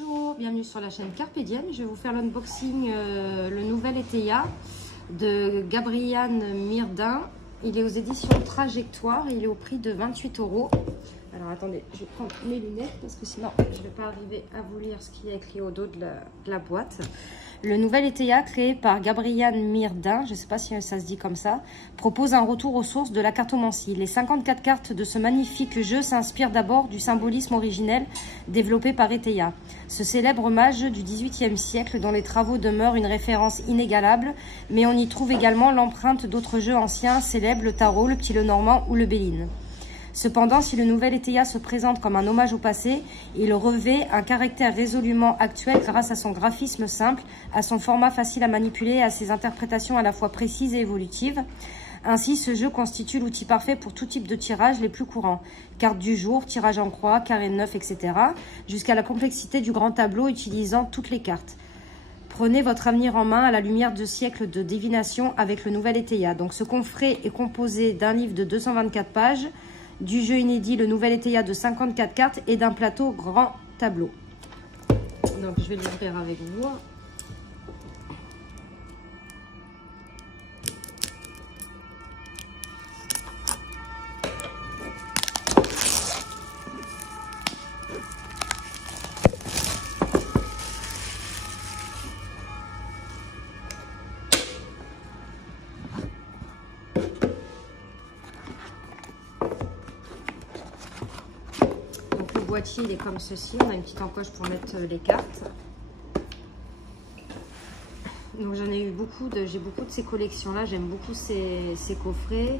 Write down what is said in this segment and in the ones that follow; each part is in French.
Bonjour, bienvenue sur la chaîne Carpe Diem. Je vais vous faire l'unboxing, le nouvel Eteia de Gabriane Myrdin. Il est aux éditions Trajectoire et il est au prix de 28 €. Alors attendez, je vais prendre mes lunettes parce que sinon je ne vais pas arriver à vous lire ce qu'il y a écrit au dos de la boîte. Le nouvel Eteia, créé par Gabriane Myrdin, je ne sais pas si ça se dit comme ça, propose un retour aux sources de la cartomancie. Les 54 cartes de ce magnifique jeu s'inspirent d'abord du symbolisme originel développé par Eteia, ce célèbre mage du XVIIIe siècle dont les travaux demeurent une référence inégalable, mais on y trouve également l'empreinte d'autres jeux anciens célèbres, le tarot, le petit Lenormand ou le Béline. Cependant, si le nouvel Eteia se présente comme un hommage au passé, il revêt un caractère résolument actuel grâce à son graphisme simple, à son format facile à manipuler et à ses interprétations à la fois précises et évolutives. Ainsi, ce jeu constitue l'outil parfait pour tout type de tirage les plus courants. Cartes du jour, tirage en croix, carré de neuf, etc. jusqu'à la complexité du grand tableau utilisant toutes les cartes. Prenez votre avenir en main à la lumière de siècles de divination avec le nouvel Eteia. Donc, ce coffret est composé d'un livre de 224 pages, du jeu inédit, le nouvel Eteia de 54 cartes et d'un plateau grand tableau. Donc je vais l'ouvrir avec vous. Le boîtier il est comme ceci, on a une petite encoche pour mettre les cartes. Donc j'en ai eu j'ai beaucoup de ces collections là, j'aime beaucoup ces coffrets.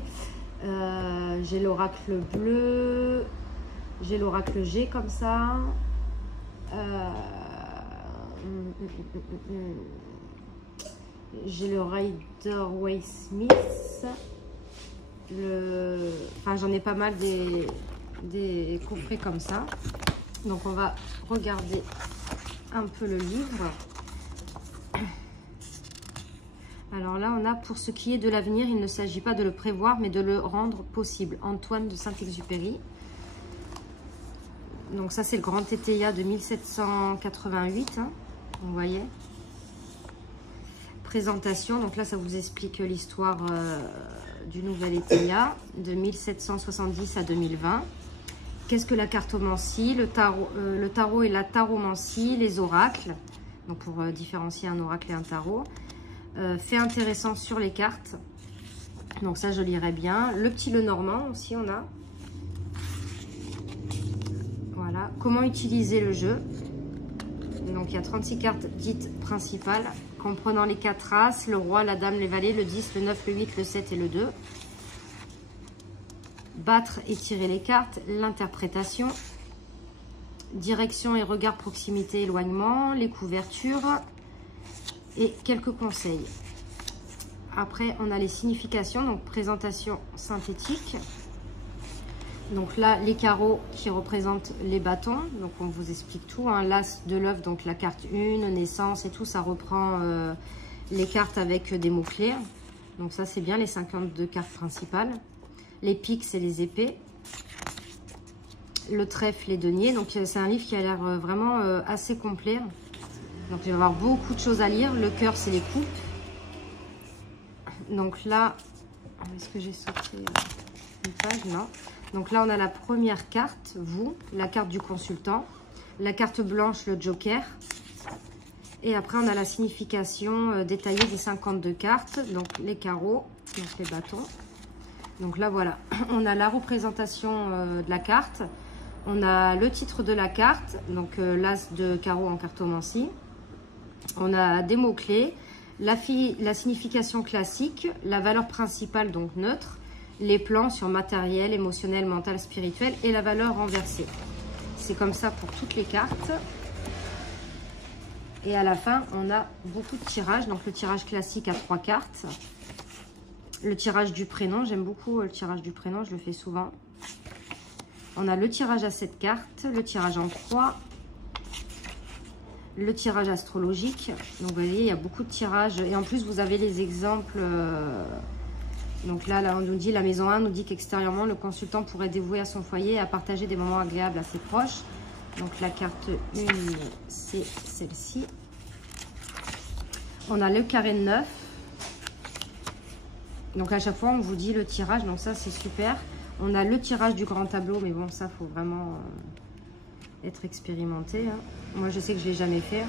J'ai l'oracle bleu, j'ai l'oracle G comme ça. J'ai le Rider Waite Smith. Enfin j'en ai pas mal des coffrets comme ça. Donc on va regarder un peu le livre. Alors là on a pour ce qui est de l'avenir, il ne s'agit pas de le prévoir mais de le rendre possible. Antoine de Saint-Exupéry. Donc ça c'est le grand Eteia de 1788, hein, vous voyez. Présentation, donc là ça vous explique l'histoire du nouvel Eteia de 1770 à 2020. Qu'est-ce que la cartomancie, le tarot et la taromancie, les oracles, donc pour différencier un oracle et un tarot. Fait intéressant sur les cartes, donc ça je lirai bien. Le petit Lenormand aussi on a. Voilà, comment utiliser le jeu. Donc il y a 36 cartes dites principales, comprenant les 4 as, le roi, la dame, les valets, le 10, le 9, le 8, le 7 et le 2. Battre et tirer les cartes, l'interprétation, direction et regard, proximité, éloignement, les couvertures et quelques conseils. Après, on a les significations, donc présentation synthétique. Donc là, les carreaux qui représentent les bâtons, donc on vous explique tout, hein. L'as de l'œuf, donc la carte 1, naissance et tout, ça reprend les cartes avec des mots-clés. Donc ça, c'est bien, les 52 cartes principales. Les piques, c'est les épées. Le trèfle, les deniers. Donc, c'est un livre qui a l'air vraiment assez complet. Donc, il va y avoir beaucoup de choses à lire. Le cœur, c'est les coupes. Donc là, est-ce que j'ai sauté une page? Non. Donc là, on a la première carte, vous, la carte du consultant. La carte blanche, le joker. Et après, on a la signification détaillée des 52 cartes. Donc, les carreaux, donc les bâtons. Donc là, voilà, on a la représentation de la carte. On a le titre de la carte, donc l'as de carreau en cartomancie. On a des mots-clés, la signification classique, la valeur principale, donc neutre, les plans sur matériel, émotionnel, mental, spirituel et la valeur renversée. C'est comme ça pour toutes les cartes. Et à la fin, on a beaucoup de tirages. Donc le tirage classique à 3 cartes. Le tirage du prénom, j'aime beaucoup le tirage du prénom, je le fais souvent. On a le tirage à 7 cartes, le tirage en croix, le tirage astrologique. Donc vous voyez, il y a beaucoup de tirages. Et en plus, vous avez les exemples. Donc là, on nous dit, la maison 1 nous dit qu'extérieurement, le consultant pourrait dévouer à son foyer et à partager des moments agréables à ses proches. Donc la carte 1, c'est celle-ci. On a le carré de 9. Donc à chaque fois, on vous dit le tirage. Donc ça, c'est super. On a le tirage du grand tableau. Mais bon, ça, faut vraiment être expérimenté. Hein. Moi, je sais que je ne l'ai jamais fait.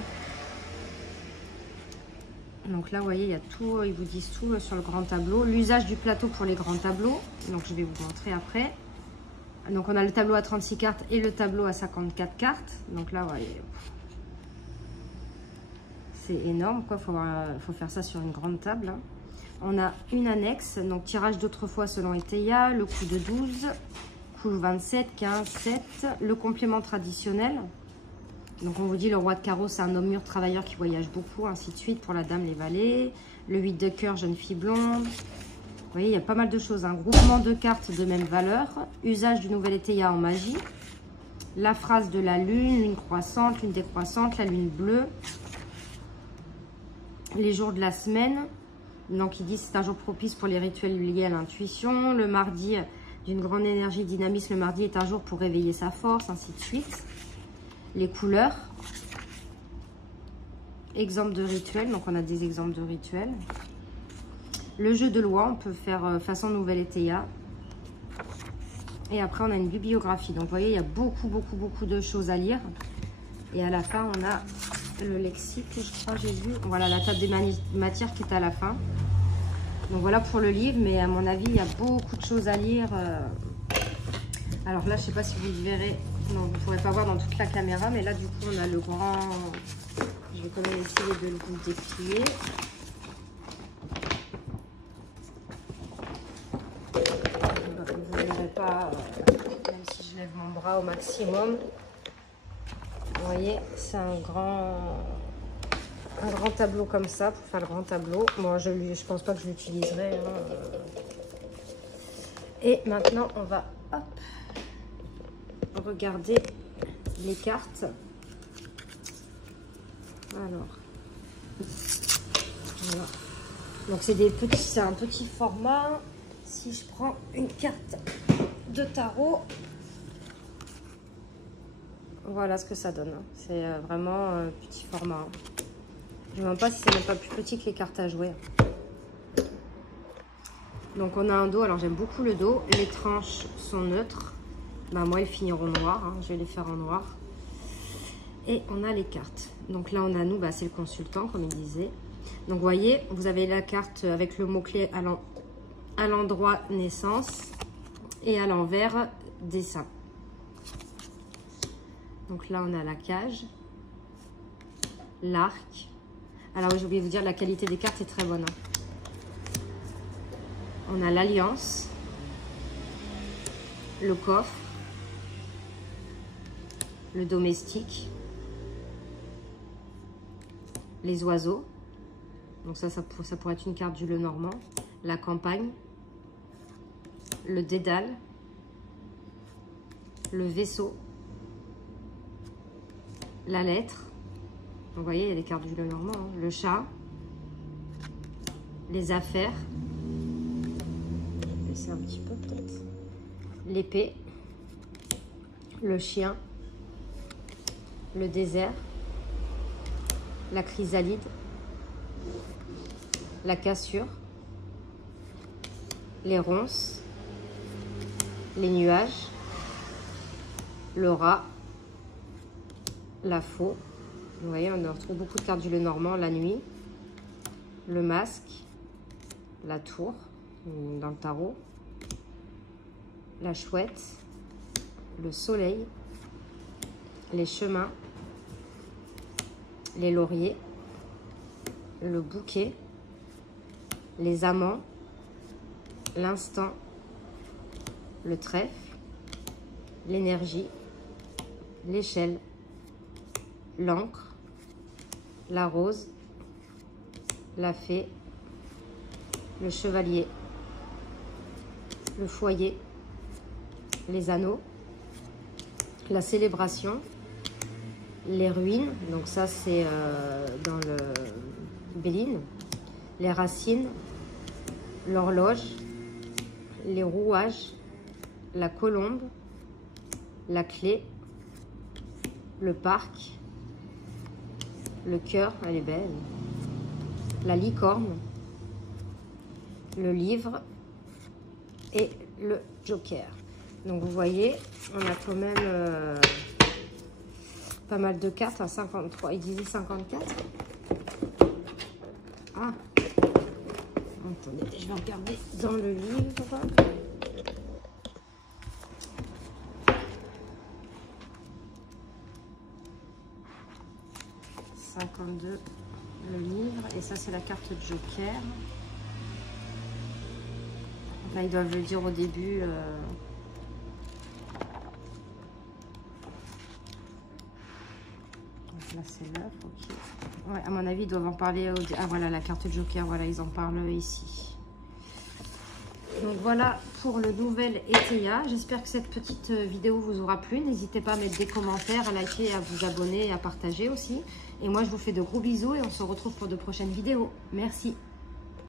Donc là, vous voyez, il y a tout. Ils vous disent tout sur le grand tableau. L'usage du plateau pour les grands tableaux. Donc je vais vous montrer après. Donc on a le tableau à 36 cartes et le tableau à 54 cartes. Donc là, vous voyez... C'est énorme, quoi. Faut faire ça sur une grande table. Hein. On a une annexe, donc tirage d'autrefois selon Eteia, le coup de 12, coup 27, 15, 7, le complément traditionnel. Donc on vous dit le roi de carreau, c'est un homme mûr travailleur qui voyage beaucoup, ainsi de suite. Pour la dame, les valets. Le 8 de cœur, jeune fille blonde. Vous voyez, il y a pas mal de choses. Un groupement de cartes de même valeur. Usage du nouvel Eteia en magie. La phrase de la lune, lune croissante, lune décroissante, la lune bleue. Les jours de la semaine, donc ils disent c'est un jour propice pour les rituels liés à l'intuition. Le mardi, d'une grande énergie dynamisme, le mardi est un jour pour réveiller sa force, ainsi de suite. Les couleurs, exemple de rituels, donc on a des exemples de rituels. Le jeu de loi, on peut faire façon nouvelle Eteia. Et après on a une bibliographie, donc vous voyez il y a beaucoup de choses à lire. Et à la fin on a le lexique, je crois, j'ai vu. Voilà, la table des matières qui est à la fin. Donc voilà pour le livre, mais à mon avis, il y a beaucoup de choses à lire. Alors là, je sais pas si vous le verrez. Non, vous ne pourrez pas voir dans toute la caméra, mais là, du coup, on a le grand... Je vais quand même essayer de vous déplier. Vous ne verrez pas, même si je lève mon bras au maximum. Vous voyez, c'est un grand tableau comme ça, pour faire le grand tableau. Moi, je pense pas que je l'utiliserai. Hein. Et maintenant, on va regarder les cartes. Alors, voilà. Donc, c'est un petit format. Si je prends une carte de tarot, voilà ce que ça donne. C'est vraiment petit format. Je ne me demande pas si c'est même pas plus petit que les cartes à jouer. Donc on a un dos. Alors j'aime beaucoup le dos. Les tranches sont neutres. Ben, moi, elles finiront noir. Hein. Je vais les faire en noir. Et on a les cartes. Donc là, on a nous, bah, c'est le consultant, comme il disait. Donc vous voyez, vous avez la carte avec le mot-clé à l'endroit naissance et à l'envers dessin. Donc là, on a la cage, l'arc. Alors, j'ai oublié de vous dire, la qualité des cartes est très bonne. Hein. On a l'alliance, le coffre, le domestique, les oiseaux. Donc ça pourrait être une carte du Lenormand. La campagne, le dédale, le vaisseau, la lettre. Donc, vous voyez, il y a des cartes du Lenormand. Hein. Le chat, les affaires. Je vais baisser un petit peu peut-être. L'épée, le chien, le désert, la chrysalide, la cassure, les ronces, les nuages, le rat, la faux. Vous voyez, on retrouve beaucoup de cartes du Lenormand. La nuit, le masque, la tour dans le tarot, la chouette, le soleil, les chemins, les lauriers, le bouquet, les amants, l'instant, le trèfle, l'énergie, l'échelle, l'encre, la rose, la fée, le chevalier, le foyer, les anneaux, la célébration, les ruines, donc ça c'est dans le Béline, les racines, l'horloge, les rouages, la colombe, la clé, le parc, le cœur, elle est belle, la licorne, le livre et le joker. Donc vous voyez, on a quand même pas mal de cartes à 53. Il disait 54. Ah, attendez, je vais regarder dans le livre. Le livre, et ça c'est la carte joker. Là ils doivent le dire au début. Là c'est l'œuf, ok. Ouais, à mon avis ils doivent en parler ah voilà, la carte joker, voilà, ils en parlent ici. Donc voilà pour le nouvel ETEA. J'espère que cette petite vidéo vous aura plu. N'hésitez pas à mettre des commentaires, à liker, à vous abonner et à partager aussi. Et moi je vous fais de gros bisous et on se retrouve pour de prochaines vidéos. Merci.